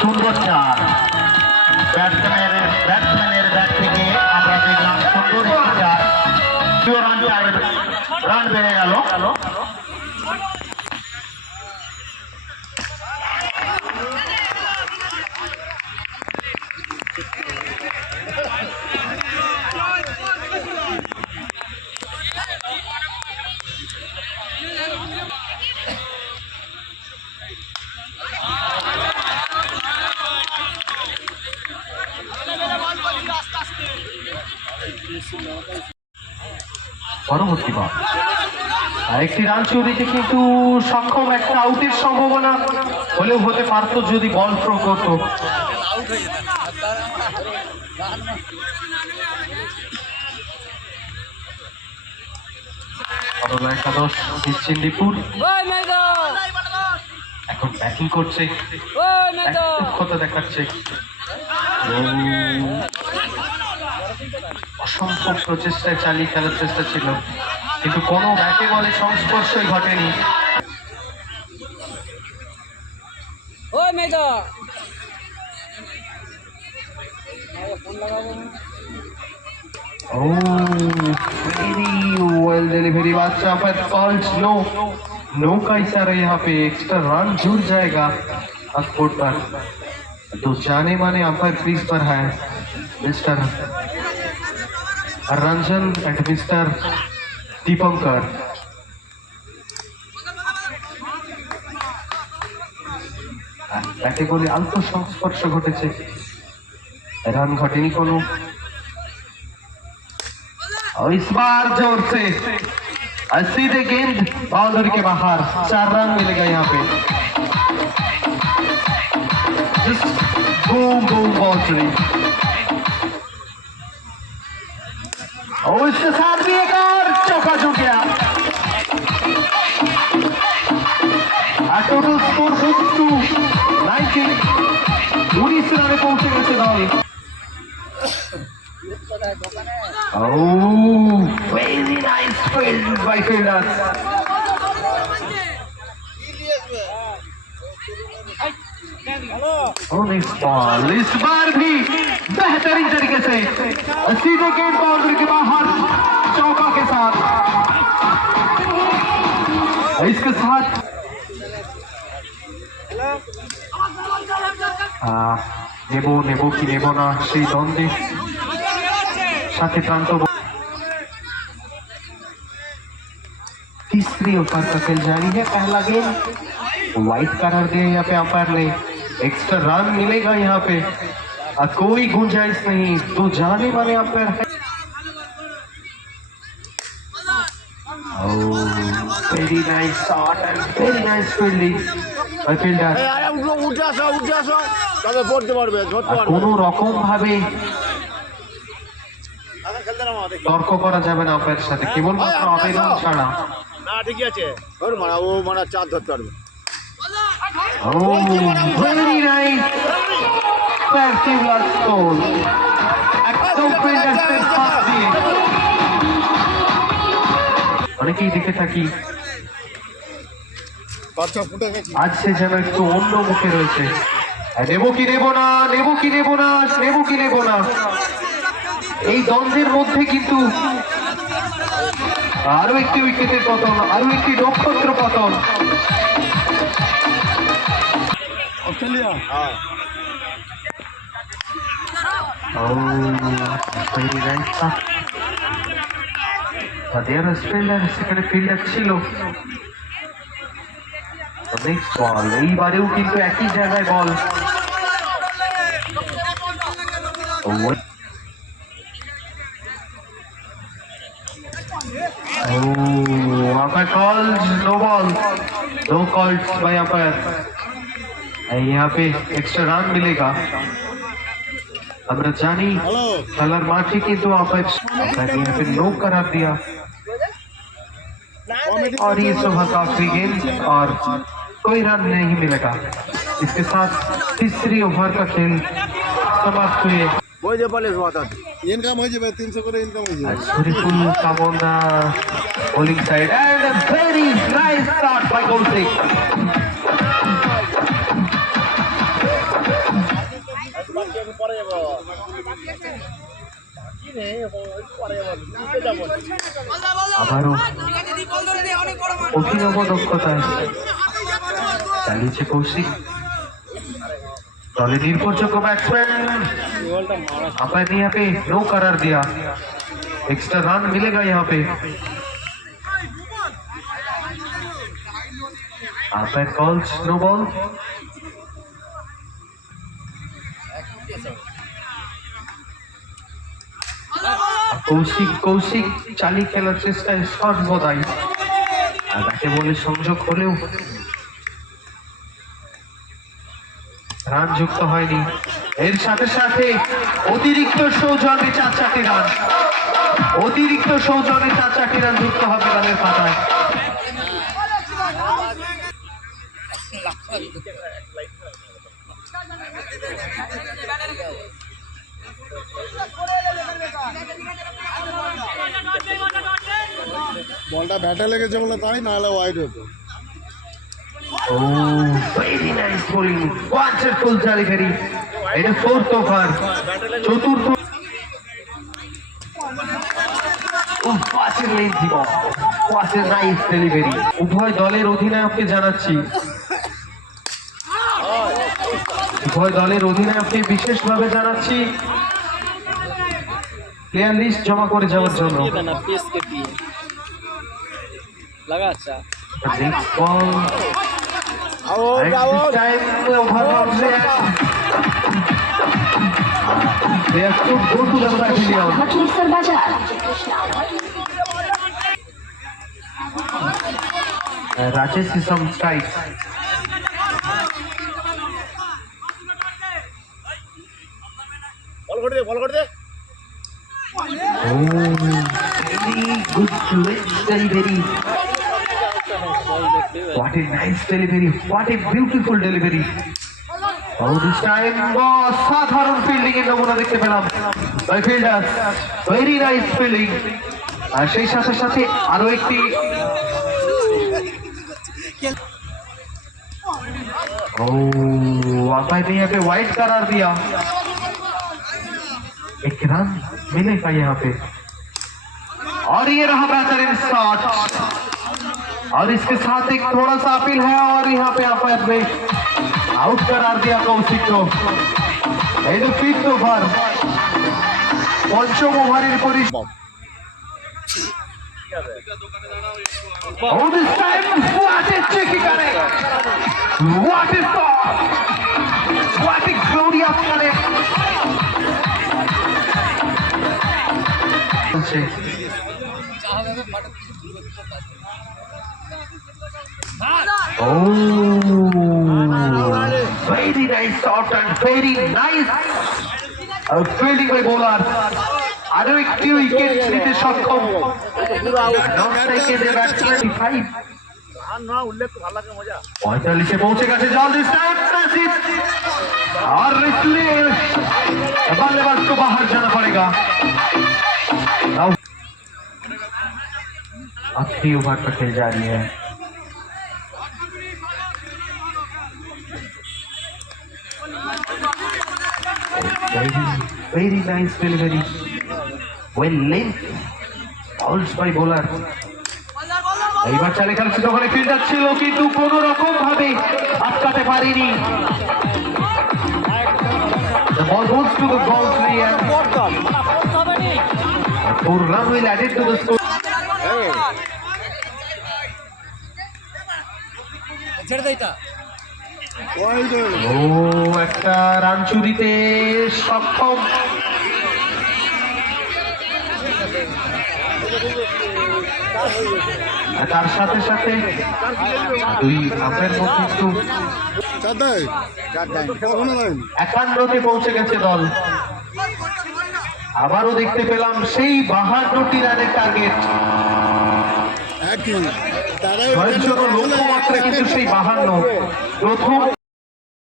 সুন্দর চার, ব্যাটসম্যানের ব্যাট থেকে আমরা দেখলাম সুন্দর একটি চার, রান বেড়ে গেল। পরবর্তী বল, আরেকটি রান চুরিতে কিন্তু সক্ষম, একটা আউটের সম্ভাবনা হলেও হতে পারত যদি বল থ্রো করতো। একাদশ চিন্দিপুর এখন ব্যাটিং করছে, দক্ষতা দেখাচ্ছে, অসম্ভব প্রচেষ্টায় চালিয়ে খেলার চেষ্টা ছিল, কিন্তু কোনো ব্যাটে বলে সংস্পর্শই ঘটেনি। वेरी वेल डिलीवरी, बादशाह पर कॉल्स नो का इशारा, यहाँ पे एक्स्ट्रा रन जुड़ जाएगा स्कोर पर। तो जाने माने अंपायर क्रीज पर है mister Ranjan and mister Dipankar. ব্যাটে বলে অল্প সংস্পর্শ ঘটেছে, রান ঘটেনি কোনো। और इस बार जोर से सीधे गेंद बाउंड्री के बाहर, 4 रन मिलेगा यहाँ पे। बूम बूम बाउंड्री, और इसके साथ भी एक और चौका जुड़ गया। टोटल स्कोर 19 রানে পৌঁছে গেছে দল। Oh, very nice field by fielders. Oh, next ball, इस बार भी बेहतरीन तरीके से सीधे गेंद बाउंड्री के बाहर चौका के साथ। इसके साथ নেবো কি নেব না সেই দ্বন্দ্বে साथे प्रांत। तीसरी ओवर का खेल जारी है, पहला गेंद वाइट करार दिया यहाँ पे अंपायर ने, एक्स्ट्रा रन मिलेगा यहाँ पे, कोई गुंजाइश नहीं, तो जाने वाले अंपायर है। Very nice shot and very nice fielding by fielder. কোনো রকম ভাবে তর্ক করা যাবে না আম্পায়ারের সাথে, কেবলমাত্র আবেদন ছাড়া। না ঠিকই আছে, ওর মারা ও মারা চার ধরতে পারবে। ও ভেরি নাইস স্পেকটাকুলার স্কোর, একদম ফিল্ডারের পাস দিয়ে। অনেকেই দেখে থাকি আজ সে যেন একটু অন্য মুখে রয়েছে, নেবো কি নেবো না, নেবো কি নেবো না, নেবো কি নেবো না, এই দ্বন্দ্বের মধ্যে কিন্তু আরো একটি উইকেটের পতন, আরো একটি নক্ষত্র পতন। অস্ট্রেলিয়া সেখানে ফিল্ডার ছিল। নেক্সট বল, এইবারেও কিন্তু একই জায়গায় বল। umpire calls no ball, no calls by umpire। यहाँ पे एक्स्ट्रा रन मिलेगा। আমরা জানি খেলার মাঠে কিন্তু আম্পায়ার यहाँ पे नो करार दिया, और ये ओवर का आखिरी गेंद और कोई रन नहीं मिलेगा। इसके साथ तीसरी ओवर का खेल समाप्त हुए। ইনকাম হয়ে যাবে 300 করে ইনকাম হয়ে যাবে। Beautiful come on the bowling side and a very nice start by Kaushik. আবারও অভিনব দক্ষতায় চালিয়েছে কৌশিক। दले निर्भरযোগ্য बैट्समैन अंपायर ने यहाँ पे नो करार दिया। एक्स्ट्रा रन मिलेगा यहाँ पे। Umpire calls no ball. Koushik চালিয়ে খেলার চেষ্টায় সর্বদাই ব্যাটে বলে সংযোগ হলেও রান যুক্ত হয়নি। এর সাথে সাথে অতিরিক্ত সৌজন্যে 4-4টি রান, অতিরিক্ত সৌজন্যে 4-4টি রান যুক্ত হবে রানের পাতায়। বলটা ব্যাটে লেগেছে বলে তাই, না হলে ওয়াইড হতো। Oh, very nice bowling, wonderful delivery. In the fourth over, চতুর্থ what a lazy ball, what a nice delivery. উভয় দলের অধিনায়ককে জানাচ্ছি, উভয় দলের অধিনায়ককে বিশেষভাবে জানাচ্ছি প্লেয়ার লিস্ট জমা করে যাওয়ার জন্য। Next ball. And this time overall they have to go to the pavilion. Rajesh is some strikes. Oh, very good switch delivery. What a nice delivery, what a beautiful delivery. Oh, this time সাধারণ fielding এর নমুনা দেখতে পেলাম by fielder, very nice fielding. আর সেই সাথে সাথে আরো একটি अंपायर ने यहाँ पे वाइड करार दिया। एक रन मिलेगा यहाँ पे और ये रहा बेहतरीन शॉट और इसके साथ एक थोड़ा सा अपील है और यहाँ पे अंपायर ने आउट करार दिया कौशिक को। फिफ्थ ओवर, पंचम ओवरेर परिसर। Oh, this time what a tricky connect, what a stop, what a glorious connect. Oh, very nice shot and very nice fielding by bowler. আরো একটি উইকেট নিতে সক্ষম। 45 পৌঁছে গেছে জল। और इसलिए बल्लेबाज को बाहर जाना पड़ेगा। आखिरी ओवर पर खेल जा रही है। Very nice delivery, well linked, bounced by bowler. এইবার চালে খেলছে তখন ফিল্ডার ছিল কিন্তু কোন রকম ভাবে আটকাতে পারেনি। The ball goes to the boundary and 4 runs will add it to the score. ও একটা রান চুরিতে সক্ষম। তার সাথে সাথে দুই আম্পায়ার মধ্যে একটু 51তে পৌঁছে গেছে দল। আবারও দেখতে পেলাম সেই 52টি রানের টার্গেট। জয়ের জন্য লক্ষ্যমাত্রা কিন্তু সেই 52 প্রথম